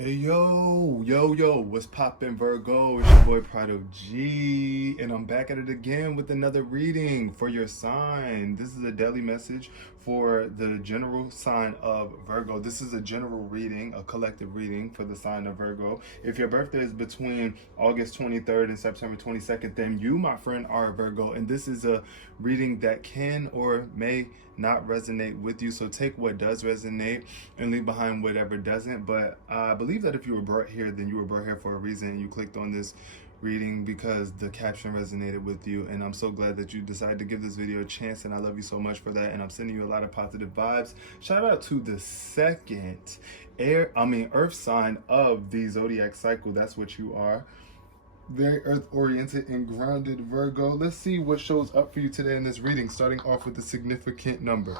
Hey yo, what's poppin', Virgo? It's your boy Prado G, and I'm back at it again with another reading for your sign. This is a daily message for the general sign of Virgo. This is a general reading, a collective reading for the sign of Virgo. If your birthday is between August 23rd and September 22nd, then you, my friend, are a Virgo, and this is a reading that can or may not resonate with you. So take what does resonate and leave behind whatever doesn't. But I believe that if you were brought here, then you were brought here for a reason, and you clicked on this reading because the caption resonated with you. And I'm so glad that you decided to give this video a chance, and I love you so much for that. And I'm sending you a lot of positive vibes. Shout out to the second earth sign of the zodiac cycle. That's what you are. Very earth-oriented and grounded, Virgo. Let's see what shows up for you today in this reading, starting off with a significant number.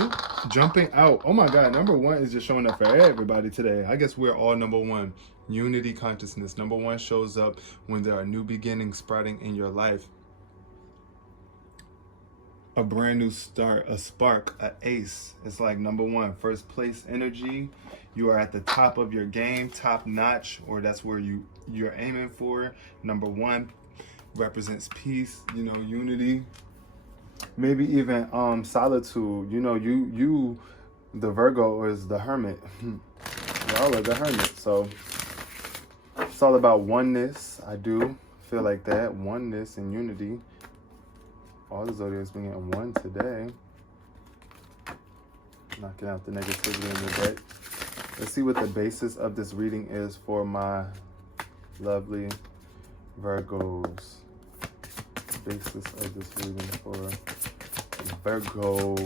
Ooh, jumping out. Oh my God, number one is just showing up for everybody today. I guess we're all number one. Unity consciousness. Number one shows up when there are new beginnings sprouting in your life. A brand new start, a spark, a ace. It's like number one, first place energy. You are at the top of your game, top notch, or that's where you're aiming for. Number one represents peace, unity, maybe even solitude. You the Virgo is the hermit. Y'all are the hermit. So it's all about oneness. I do feel like that. Oneness and unity. All the zodiacs being at one today. Knocking out the negativity in the deck. Let's see what the basis of this reading is for my lovely Virgos. Basis of this reading for Virgo.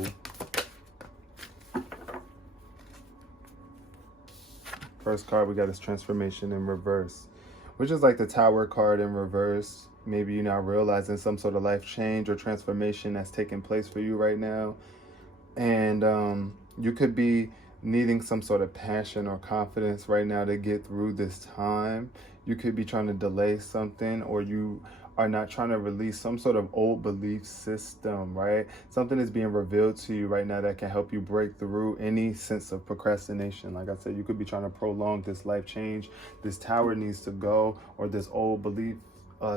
First card we got is transformation in reverse, which is like the Tower card in reverse. Maybe you're not realizing some sort of life change or transformation that's taking place for you right now. And you could be needing some sort of passion or confidence right now to get through this time. You could be trying to delay something, or you are not trying to release some sort of old belief system, right? Something is being revealed to you right now that can help you break through any sense of procrastination. Like I said, you could be trying to prolong this life change. This tower needs to go, or this old belief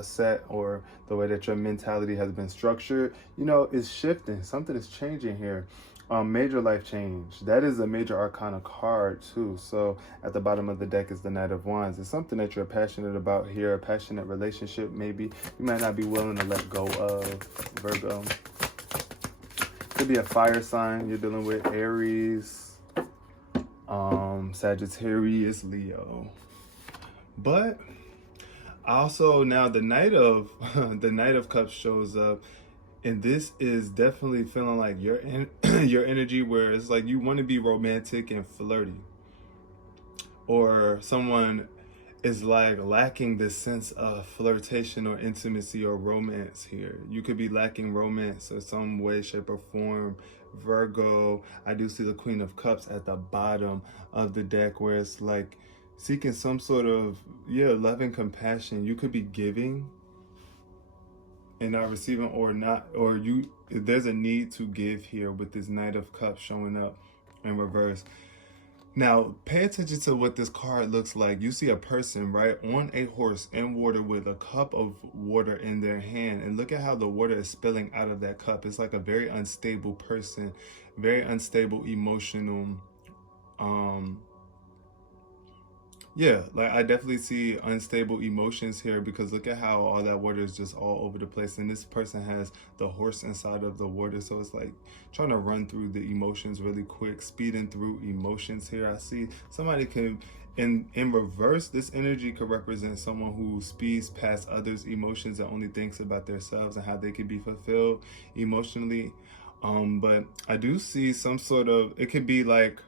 set, or the way that your mentality has been structured, is shifting. Something is changing here. Major life change. That is a major arcana card too. So at the bottom of the deck is the Knight of Wands. It's something that you're passionate about here, a passionate relationship maybe you might not be willing to let go of, Virgo. Could be a fire sign you're dealing with, Aries, Sagittarius, Leo. But also now the Knight of the Knight of Cups shows up. And this is definitely feeling like your energy, where it's like you want to be romantic and flirty. Or someone is like lacking this sense of flirtation or intimacy or romance here. You could be lacking romance or some way, shape, or form, Virgo. I do see the Queen of Cups at the bottom of the deck, where it's like seeking some sort of, love and compassion. You could be giving and not receiving, or not, or there's a need to give here with this Knight of Cups showing up in reverse. Now pay attention to what this card looks like. You see a person, right, on a horse in water with a cup of water in their hand, and look at how the water is spilling out of that cup. It's like a very unstable person, very unstable emotional, like I definitely see unstable emotions here, because look at how all that water is just all over the place. And this person has the horse inside of the water. So it's like trying to run through the emotions really quick, speeding through emotions here. I see somebody can, in reverse, this energy could represent someone who speeds past others' emotions and only thinks about themselves and how they can be fulfilled emotionally. But I do see some sort of, it could be like,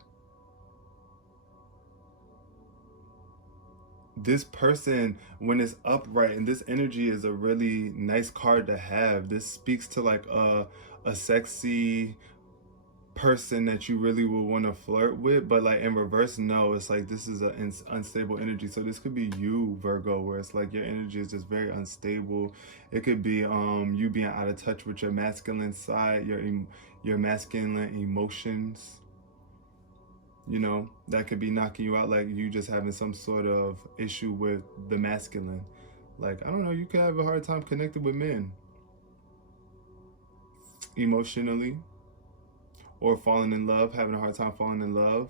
this person, when it's upright, and this energy is a really nice card to have. This speaks to like a sexy person that you really would want to flirt with, but like in reverse, no, it's like this is an unstable energy. So this could be you, Virgo, where it's like your energy is just very unstable. It could be you being out of touch with your masculine side, your masculine emotions. You know, that could be knocking you out, like you just having some sort of issue with the masculine. Like, I don't know, you could have a hard time connecting with men emotionally, or falling in love, having a hard time falling in love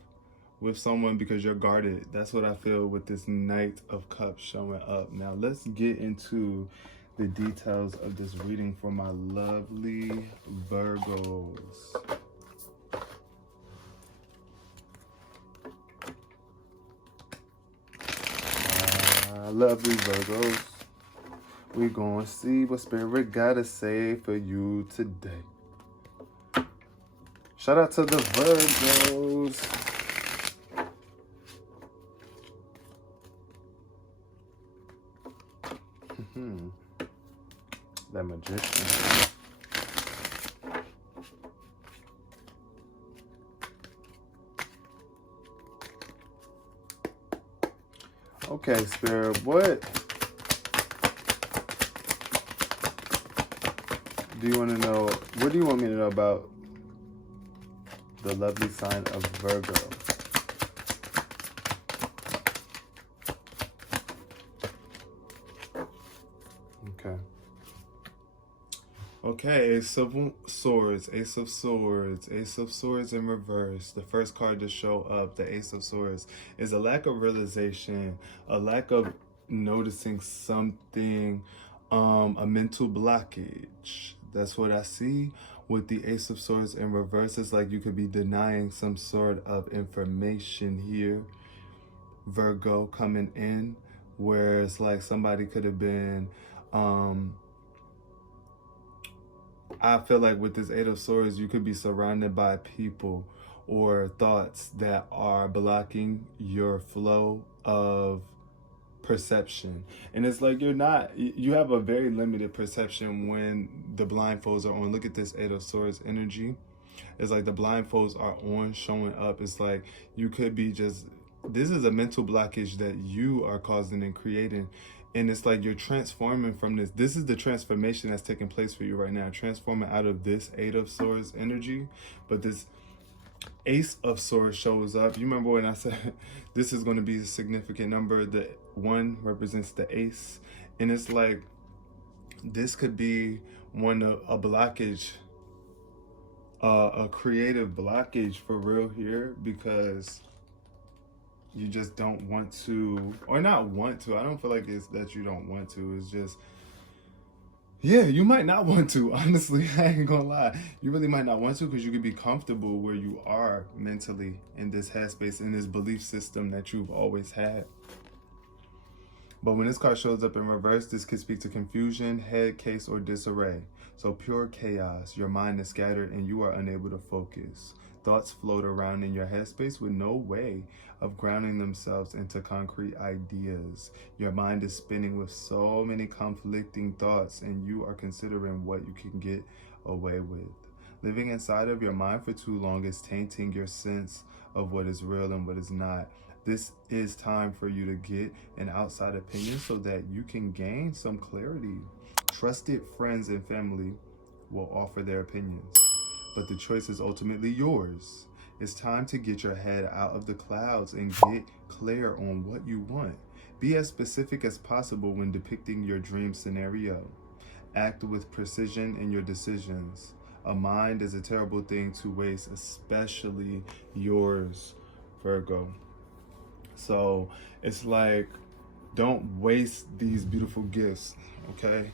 with someone because you're guarded. That's what I feel with this Knight of Cups showing up. Now let's get into the details of this reading for my lovely Virgos. Lovely Virgos, we gonna see what Spirit gotta say for you today. Shout out to the Virgos. That Magician. Okay, Spirit, what do you want to know? What do you want me to know about the lovely sign of Virgo? Okay. Okay, Ace of Swords, Ace of Swords, Ace of Swords in reverse. The first card to show up, the Ace of Swords, is a lack of realization, a lack of noticing something, a mental blockage. That's what I see with the Ace of Swords in reverse. It's like you could be denying some sort of information here, Virgo, coming in, where it's like somebody could have been, I feel like with this Eight of Swords, you could be surrounded by people or thoughts that are blocking your flow of perception. And it's like you have a very limited perception when the blindfolds are on. Look at this Eight of Swords energy. It's like the blindfolds are on, showing up. It's like you could be this is a mental blockage that you are causing and creating. And it's like you're transforming from this. This is the transformation that's taking place for you right now. Transforming out of this Eight of Swords energy. But this Ace of Swords shows up. You remember when I said this is going to be a significant number? The 1 represents the ace. And it's like this could be a blockage, a creative blockage for real here, because you just don't want to, or not want to. I don't feel like it's that you don't want to. It's just, yeah, you might not want to. Honestly, I ain't gonna lie. You really might not want to, because you could be comfortable where you are mentally in this headspace, in this belief system that you've always had. But when this card shows up in reverse, this could speak to confusion, head case, or disarray. So pure chaos. Your mind is scattered and you are unable to focus. Thoughts float around in your headspace with no way of grounding themselves into concrete ideas. Your mind is spinning with so many conflicting thoughts, and you are considering what you can get away with. Living inside of your mind for too long is tainting your sense of what is real and what is not. This is time for you to get an outside opinion so that you can gain some clarity. Trusted friends and family will offer their opinions, but the choice is ultimately yours. It's time to get your head out of the clouds and get clear on what you want. Be as specific as possible when depicting your dream scenario. Act with precision in your decisions. A mind is a terrible thing to waste, especially yours, Virgo. So it's like, don't waste these beautiful gifts, okay?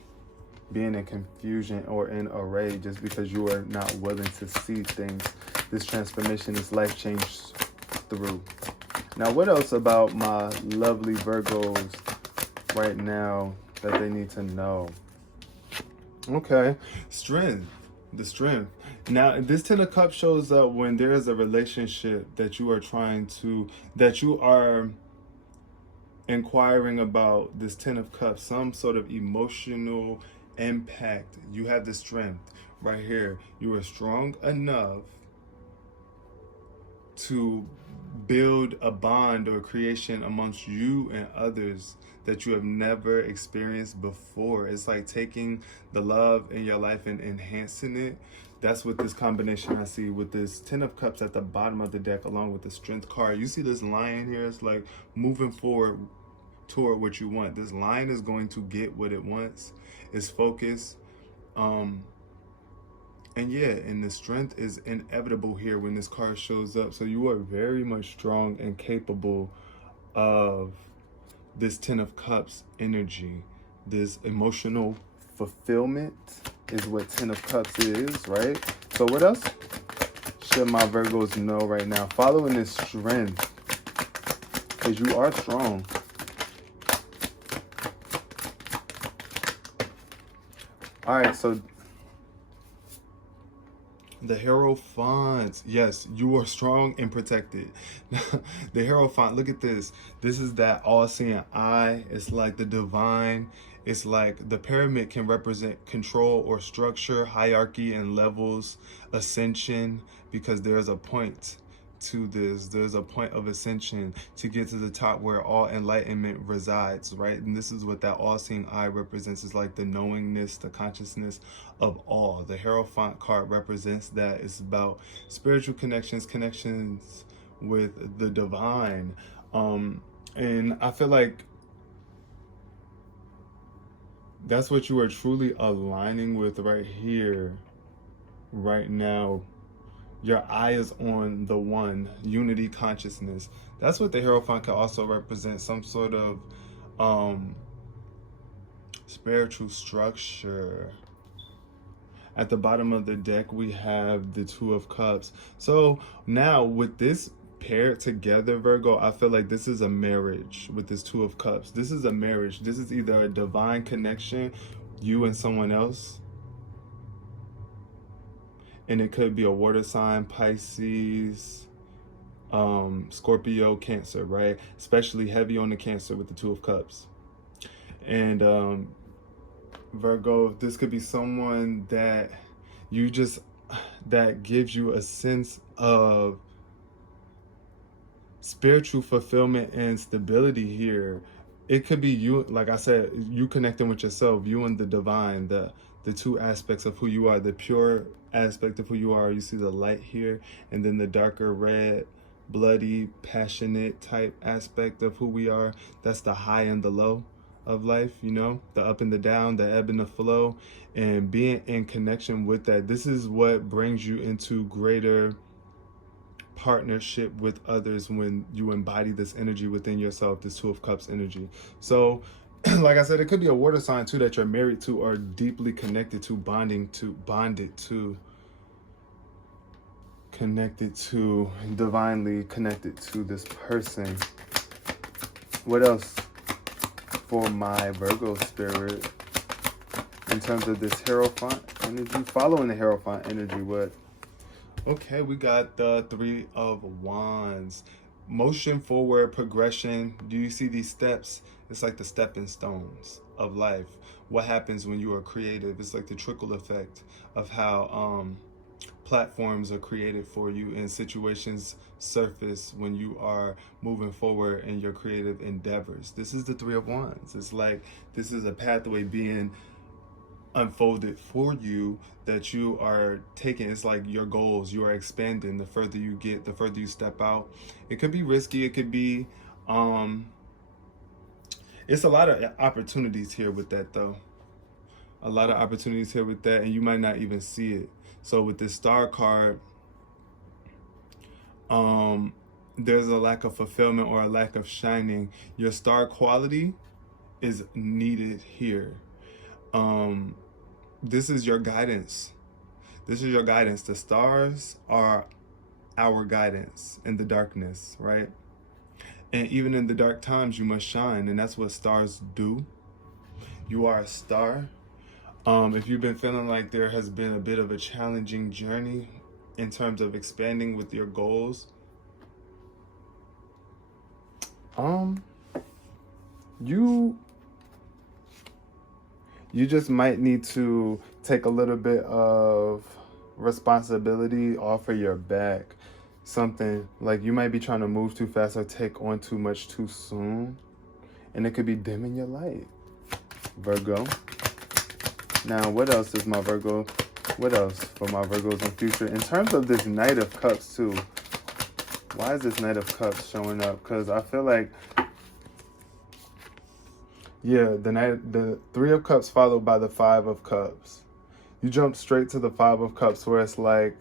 Being in confusion or in array just because you are not willing to see things. This transformation, this life change through. Now, what else about my lovely Virgos right now that they need to know? Okay, strength. The strength. Now, this Ten of Cups shows up when there is a relationship that you are inquiring about. This Ten of Cups, some sort of emotional impact. You have the strength right here. You are strong enough to build a bond or creation amongst you and others that you have never experienced before. It's like taking the love in your life and enhancing it. That's what this combination I see with this 10 of Cups at the bottom of the deck along with the Strength card. You see this lion here? It's like moving forward toward what you want. This lion is going to get what it wants. It's focused. And yeah, and the Strength is inevitable here when this card shows up. So you are very much strong and capable of this 10 of Cups energy. This emotional fulfillment is what 10 of Cups is, right? So what else should my Virgos know right now? Following this strength, because you are strong. All right, so the Hierophant. Yes, you are strong and protected. The Hierophant, look at this. This is that all-seeing eye. It's like the divine. It's like the pyramid can represent control or structure, hierarchy and levels, ascension, because there's a point to this. There's a point of ascension to get to the top where all enlightenment resides, right? And this is what that all-seeing eye represents. Is like the knowingness, the consciousness of all. The Hierophant card represents that. It's about spiritual connections, connections with the divine. And I feel like that's what you are truly aligning with right here, right now. Your eye is on the one, unity consciousness. That's what the Hierophant can also represent, some sort of spiritual structure. At the bottom of the deck, we have the Two of Cups. So now with this paired together, Virgo, I feel like this is a marriage with this Two of Cups. This is a marriage. This is either a divine connection, you and someone else. And it could be a water sign, Pisces, Scorpio, Cancer, right? Especially heavy on the Cancer with the Two of Cups. And Virgo, this could be someone that you just, that gives you a sense of spiritual fulfillment and stability here. It could be you, like I said, you connecting with yourself, you and the divine, the two aspects of who you are, the pure aspect of who you are. You see the light here, and then the darker red, bloody, passionate type aspect of who we are. That's the high and the low of life, you know, the up and the down, the ebb and the flow, and being in connection with that. This is what brings you into greater partnership with others when you embody this energy within yourself, this Two of Cups energy. So like I said, it could be a water sign too that you're married to or deeply connected to, bonded to, connected to, divinely connected to this person. What else for my Virgo spirit in terms of this Hierophant energy? Following the Hierophant energy, what? Okay, we got the Three of Wands. Motion forward, progression. Do you see these steps? It's like the stepping stones of life. What happens when you are creative? It's like the trickle effect of how platforms are created for you and situations surface when you are moving forward in your creative endeavors. This is the Three of Wands. It's like this is a pathway being unfolded for you that you are taking. It's like your goals, you are expanding. The further you get, the further you step out. It could be risky, it could be it's a lot of opportunities here with that though. A lot of opportunities here with that, and you might not even see it. So with this Star card, there's a lack of fulfillment or a lack of shining. Your star quality is needed here. This is your guidance. This is your guidance. The stars are our guidance in the darkness, right? And even in the dark times, you must shine, and that's what stars do. You are a star. If you've been feeling like there has been a bit of a challenging journey in terms of expanding with your goals, you just might need to take a little bit of responsibility off of your back. Something like you might be trying to move too fast or take on too much too soon, and it could be dimming your light, Virgo. Now, what else does my Virgo What else for my Virgos in future? In terms of this Knight of Cups too. Why is this Knight of Cups showing up? Because I feel like, yeah, the Three of Cups followed by the Five of Cups. You jump straight to the Five of Cups where it's like,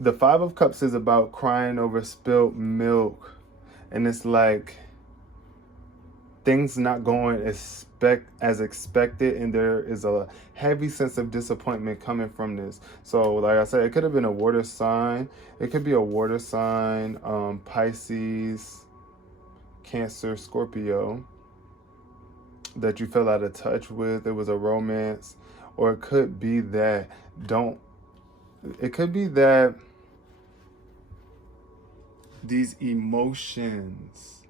the Five of Cups is about crying over spilt milk. And it's like, things not going as expected, and there is a heavy sense of disappointment coming from this. So like I said, it could have been a water sign. It could be a water sign, Pisces, Cancer, Scorpio, that you fell out of touch with. It was a romance. Or it could be that these emotions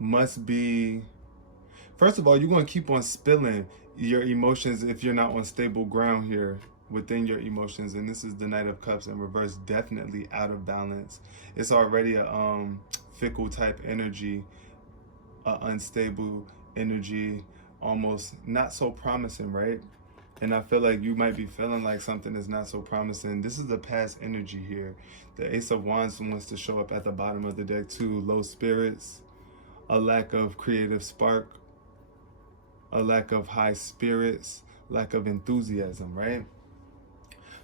must be, first of all, you're going to keep on spilling your emotions if you're not on stable ground here within your emotions. And this is the Knight of Cups in reverse, definitely out of balance. It's already a fickle type energy, unstable energy, almost not so promising, right? And I feel like you might be feeling like something is not so promising. This is the past energy here. The Ace of Wands wants to show up at the bottom of the deck too. Low spirits, a lack of creative spark, a lack of high spirits, lack of enthusiasm, right?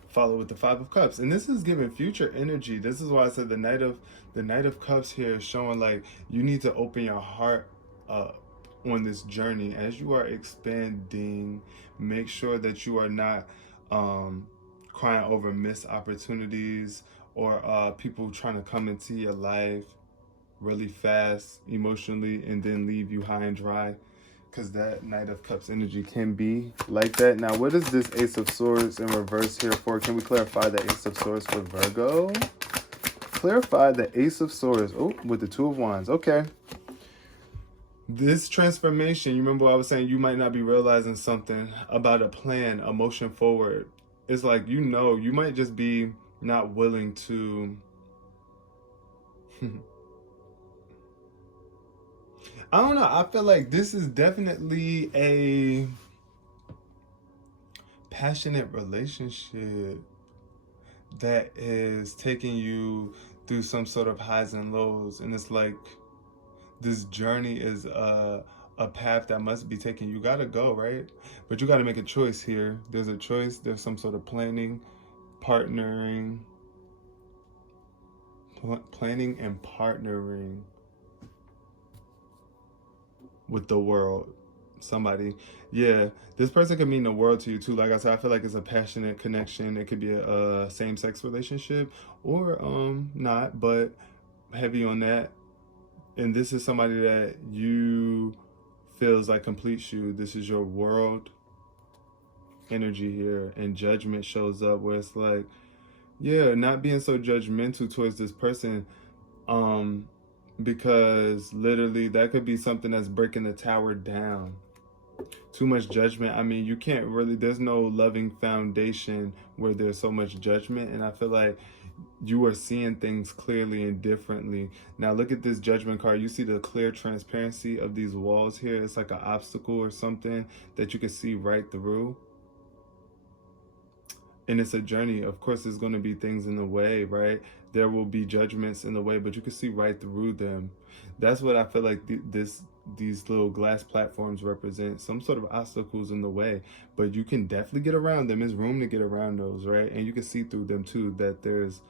Follow with the Five of Cups. And this is giving future energy. This is why I said the Knight of Cups here is showing like you need to open your heart up on this journey as you are expanding. Make sure that you are not crying over missed opportunities or people trying to come into your life really fast emotionally and then leave you high and dry, because that Knight of Cups energy can be like that. Now, what is this Ace of Swords in reverse here for? Can we clarify the Ace of Swords for Virgo? Clarify the Ace of Swords. Oh, with the Two of Wands. Okay. This transformation, you remember I was saying you might not be realizing something about a plan, a motion forward. It's like, you might just be not willing to I don't know. I feel like this is definitely a passionate relationship that is taking you through some sort of highs and lows. And it's like this journey is a path that must be taken. You got to go, right? But you got to make a choice here. There's a choice. There's some sort of planning, partnering, planning and partnering with the world. Somebody, yeah, this person could mean the world to you too. Like I said, I feel like it's a passionate connection. It could be a same-sex relationship or not, but heavy on that. And this is somebody that you feels like completes you. This is your world energy here, and judgment shows up where it's like, yeah, not being so judgmental towards this person, because literally that could be something that's breaking the tower down. Too much judgment. I mean, you can't really, there's no loving foundation where there's so much judgment. And I feel like you are seeing things clearly and differently. Now look at this Judgment card. You see the clear transparency of these walls here. It's like an obstacle or something that you can see right through. And it's a journey. Of course, there's going to be things in the way, right? There will be judgments in the way, but you can see right through them. That's what I feel like these little glass platforms represent, some sort of obstacles in the way, but you can definitely get around them. There's room to get around those, right? And you can see through them too, that there's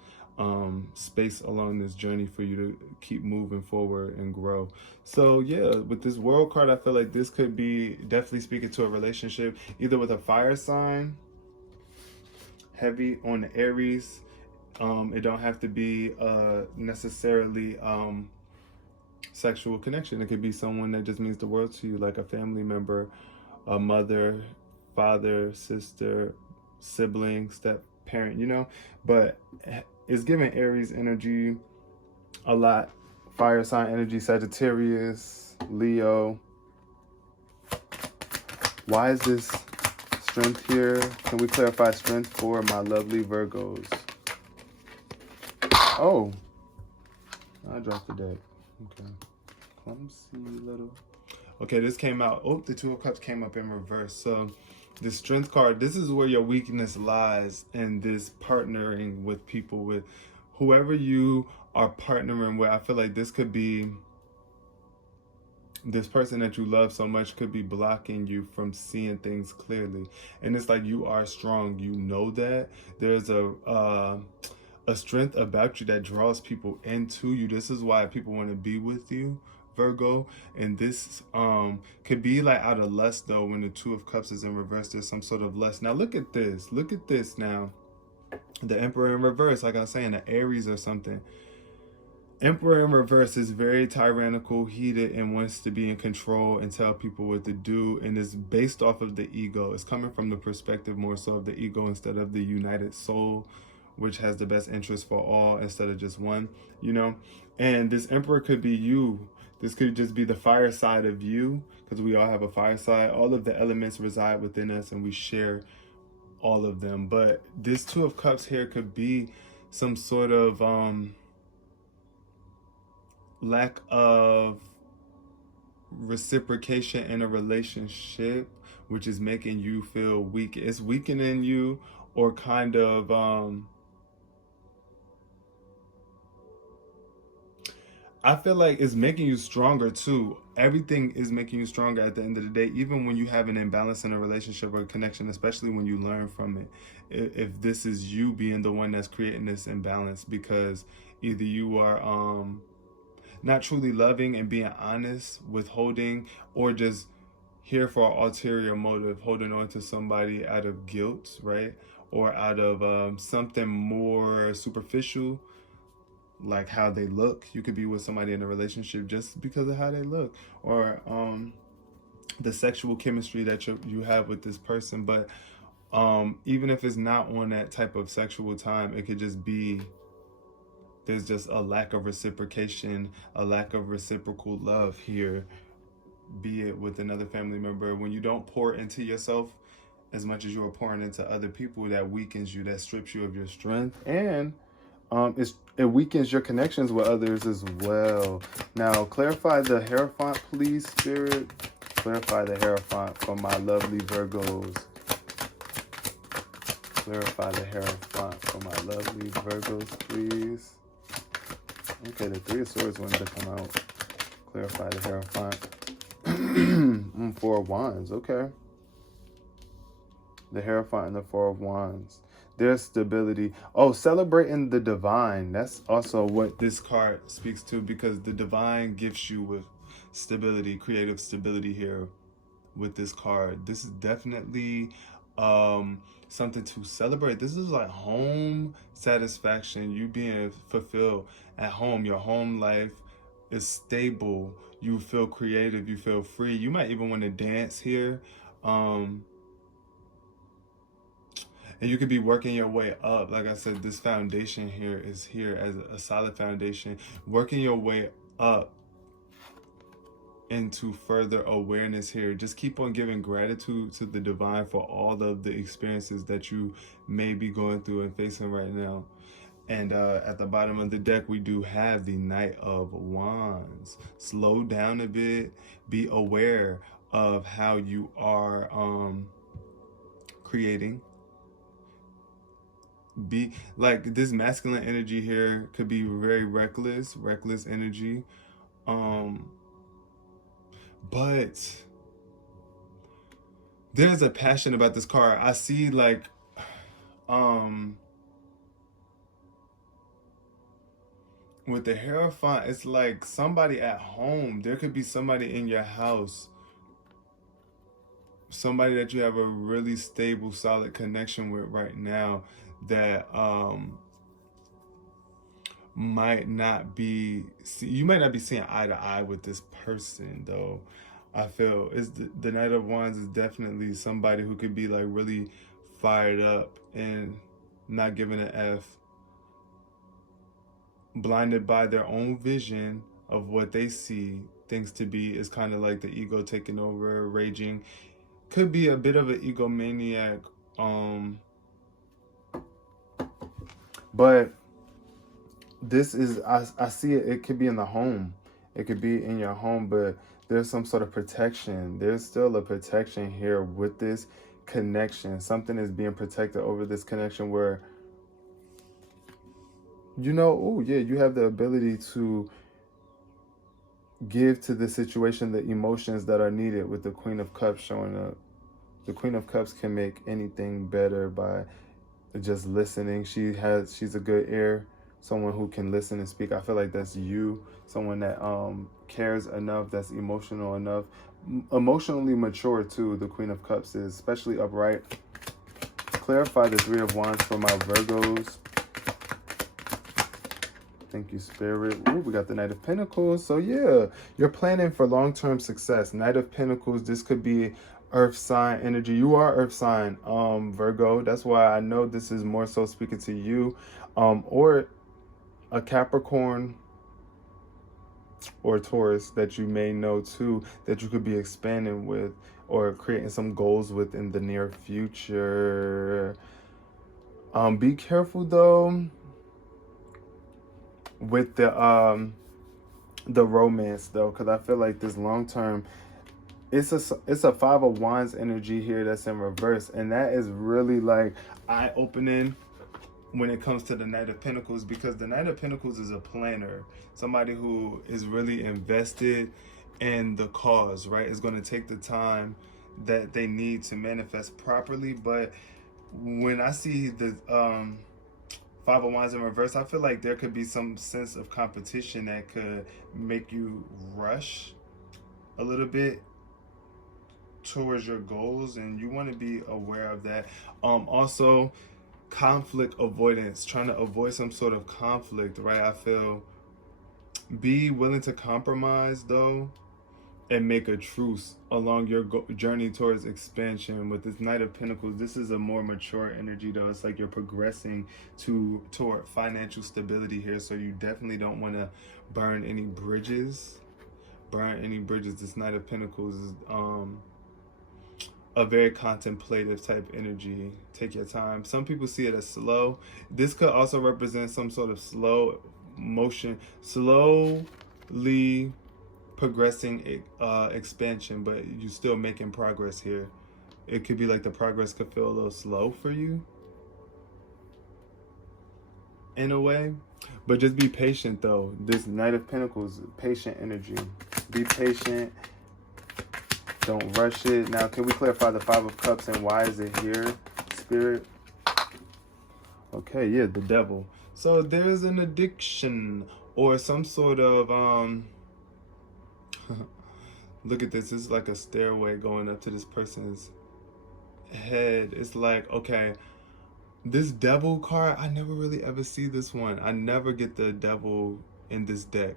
space along this journey for you to keep moving forward and grow. So yeah, with this World card, I feel like this could be definitely speaking to a relationship, either with a fire sign, heavy on the Aries. It don't have to be necessarily sexual connection. It could be someone that just means the world to you, like a family member, a mother, father, sister, sibling, step parent, you know. But it's giving Aries energy a lot. Fire sign energy, Sagittarius, Leo. Why is this strength here? Can we clarify strength for my lovely Virgos? Oh, I dropped the deck. Okay. Clumsy little. Okay, this came out. Oh, the Two of Cups came up in reverse. So the Strength card, this is where your weakness lies in this partnering with people, with whoever you are partnering with. I feel like this could be, this person that you love so much could be blocking you from seeing things clearly. And it's like you are strong. You know that. There's a strength about you that draws people into you. This is why people want to be with you, Virgo. And this could be like out of lust, though. When the Two of Cups is in reverse, there's some sort of lust. Now look at this. Look at this now. The Emperor in reverse, like I was saying, the Aries or something. Emperor in reverse is very tyrannical, heated, and wants to be in control and tell people what to do, and is based off of the ego. It's coming from the perspective more so of the ego instead of the united soul, which has the best interest for all instead of just one, you know? And this Emperor could be you. This could just be the fire side of you, because we all have a fire side. All of the elements reside within us, and we share all of them. But this Two of Cups here could be some sort of lack of reciprocation in a relationship, which is making you feel weak. It's weakening you, or kind of I feel like it's making you stronger too. Everything is making you stronger at the end of the day, even when you have an imbalance in a relationship or a connection, especially when you learn from it. If this is you being the one that's creating this imbalance, because either you are not truly loving and being honest, withholding, or just here for an ulterior motive, holding on to somebody out of guilt, right? Or out of something more superficial, like how they look. You could be with somebody in a relationship just because of how they look, or the sexual chemistry that you have with this person. But even if it's not on that type of sexual time, it could just be there's just a lack of reciprocation, a lack of reciprocal love here, be it with another family member. When you don't pour into yourself as much as you are pouring into other people, that weakens you, that strips you of your strength, and it weakens your connections with others as well. Now, clarify the Hierophant, please, Spirit. Clarify the Hierophant for my lovely Virgos. Clarify the Hierophant for my lovely Virgos, please. Okay, the Three of Swords wanted to come out. Clarify the Hierophant. Four of Wands, okay. The Hierophant and the Four of Wands. There's stability. Oh, celebrating the divine. That's also what this card speaks to, because the divine gives you with stability, creative stability here with this card. This is definitely something to celebrate. This is like home satisfaction, you being fulfilled at home. Your home life is stable. You feel creative, you feel free. You might even want to dance here. And you could be working your way up. Like I said, this foundation here is here as a solid foundation. Working your way up into further awareness here. Just keep on giving gratitude to the divine for all of the experiences that you may be going through and facing right now. And at the bottom of the deck, we do have the Knight of Wands. Slow down a bit. Be aware of how you are creating. Be like, this masculine energy here could be very reckless energy. But there's a passion about this card. I see like with the Hierophant, it's like somebody at home. There could be somebody in your house, somebody that you have a really stable, solid connection with right now, that might not be, you might not be seeing eye to eye with this person though. I feel is the Knight of Wands is definitely somebody who could be like really fired up and not giving an F, blinded by their own vision of what they see things to be. Is kind of like the ego taking over, raging. Could be a bit of an egomaniac, but this is, I see it could be in the home. It could be in your home, but there's some sort of protection. There's still a protection here with this connection. Something is being protected over this connection where, oh yeah, you have the ability to give to the situation the emotions that are needed with the Queen of Cups showing up. The Queen of Cups can make anything better by just listening. She's a good ear, someone who can listen and speak. I feel like that's you, someone that cares enough, that's emotional enough, emotionally mature too. The Queen of Cups is, especially upright. Clarify the Three of Wands for my Virgos. Thank you, Spirit. Ooh, we got the Knight of Pentacles. So yeah, you're planning for long-term success. Knight of Pentacles, this could be Earth sign energy. You are Earth sign, Virgo. That's why I know this is more so speaking to you, or a Capricorn or Taurus that you may know too, that you could be expanding with or creating some goals with in the near future. Be careful though with the romance though, because I feel like this long term, it's a Five of Wands energy here that's in reverse, and that is really like eye-opening when it comes to the Knight of Pentacles, because the Knight of Pentacles is a planner, somebody who is really invested in the cause, right? Is going to take the time that they need to manifest properly. But when I see the Five of Wands in reverse, I feel like there could be some sense of competition that could make you rush a little bit towards your goals, and you want to be aware of that. Also, conflict avoidance, trying to avoid some sort of conflict, right? I feel be willing to compromise though, and make a truce along your journey towards expansion. With this Knight of Pentacles, this is a more mature energy though. It's like you're progressing toward financial stability here, so you definitely don't want to burn any bridges. This Knight of Pentacles is a very contemplative type energy. Take your time. Some people see it as slow. This could also represent some sort of slow motion, slowly progressing expansion, but you still making progress here. It could be like the progress could feel a little slow for you in a way, but just be patient though. This Knight of Pentacles, patient energy. Be patient. Don't rush it. Now, can we clarify the Five of Cups and why is it here, Spirit? Okay, yeah, the Devil. So there's an addiction or some sort of look at this. This is like a stairway going up to this person's head. It's like, okay, this Devil card, I never really ever see this one. I never get the Devil in this deck.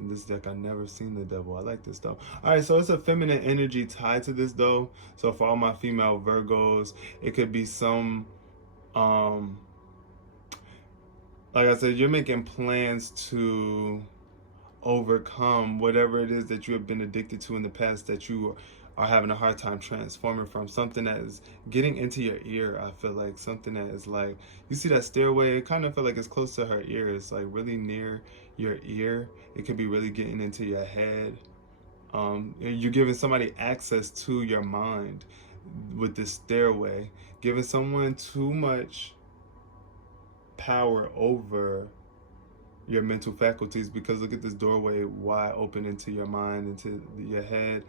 In this deck, I never seen the Devil. I like this though. All right, so it's a feminine energy tied to this though. So for all my female Virgos, it could be some, like I said, you're making plans to overcome whatever it is that you have been addicted to in the past that you are having a hard time transforming from. Something that is getting into your ear. I feel like something that is like, you see that stairway, it kind of feel like it's close to her ear. It's like really near your ear. It could be really getting into your head. You're giving somebody access to your mind with this stairway, giving someone too much power over your mental faculties, because look at this doorway wide open into your mind, into your head.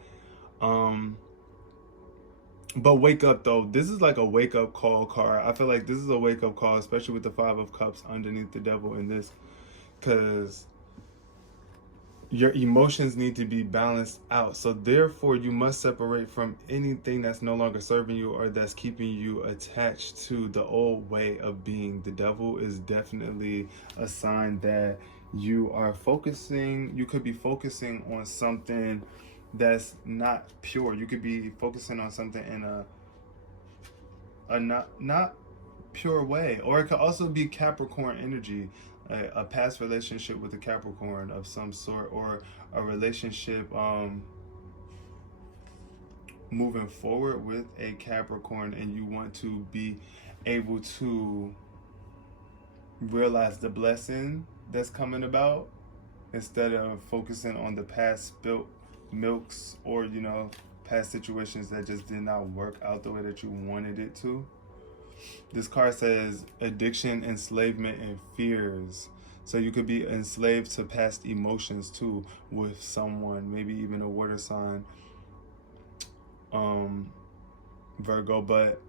But wake up though. This is like a wake up call card. I feel like this is a wake up call, especially with the Five of Cups underneath the Devil in this, because your emotions need to be balanced out. So therefore you must separate from anything that's no longer serving you or that's keeping you attached to the old way of being. The Devil is definitely a sign that you are focusing, you could be focusing on something that's not pure. You could be focusing on something in a not pure way. Or it could also be Capricorn energy, a past relationship with a Capricorn of some sort, or a relationship moving forward with a Capricorn, and you want to be able to realize the blessing that's coming about instead of focusing on the past spilt milks, or past situations that just did not work out the way that you wanted it to. This card says addiction, enslavement, and fears. So you could be enslaved to past emotions too, with someone, maybe even a water sign, Virgo. But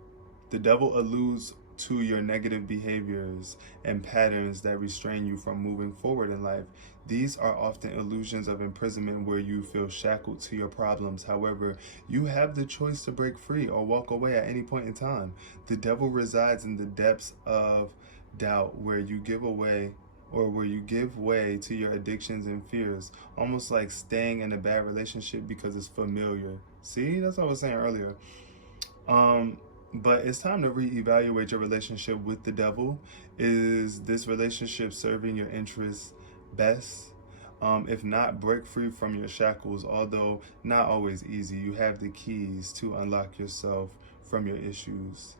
the devil alludes to your negative behaviors and patterns that restrain you from moving forward in life. These are often illusions of imprisonment where you feel shackled to your problems. However, you have the choice to break free or walk away at any point in time. The devil resides in the depths of doubt, where you give way to your addictions and fears, almost like staying in a bad relationship because it's familiar. See, that's what I was saying earlier. But it's time to reevaluate your relationship with the devil. Is this relationship serving your interests best? If not, break free from your shackles. Although not always easy, you have the keys to unlock yourself from your issues.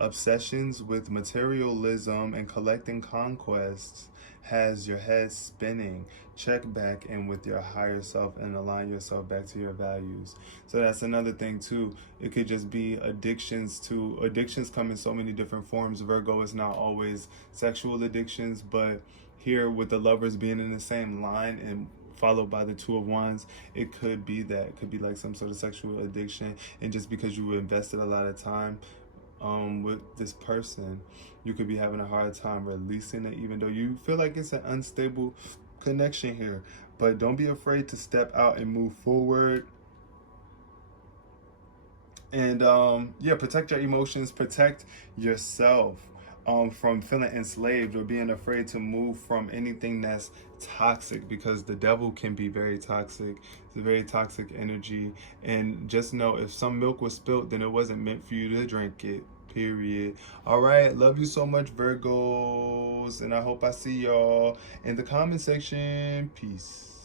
Obsessions with materialism and collecting conquests has your head spinning. Check back in with your higher self and align yourself back to your values. So that's another thing too. It could just be addictions come in so many different forms. Virgo, is not always sexual addictions, but here with the Lovers being in the same line and followed by the Two of Wands, it could be that. It could be like some sort of sexual addiction, and just because you invested a lot of time with this person, you could be having a hard time releasing it, even though you feel like it's an unstable connection here. But don't be afraid to step out and move forward. And protect your emotions, protect yourself from feeling enslaved or being afraid to move from anything that's toxic, because the devil can be very toxic. It's a very toxic energy. And just know, if some milk was spilt, then it wasn't meant for you to drink it, period. All right, love you so much, Virgos, and I hope I see y'all in the comment section. Peace.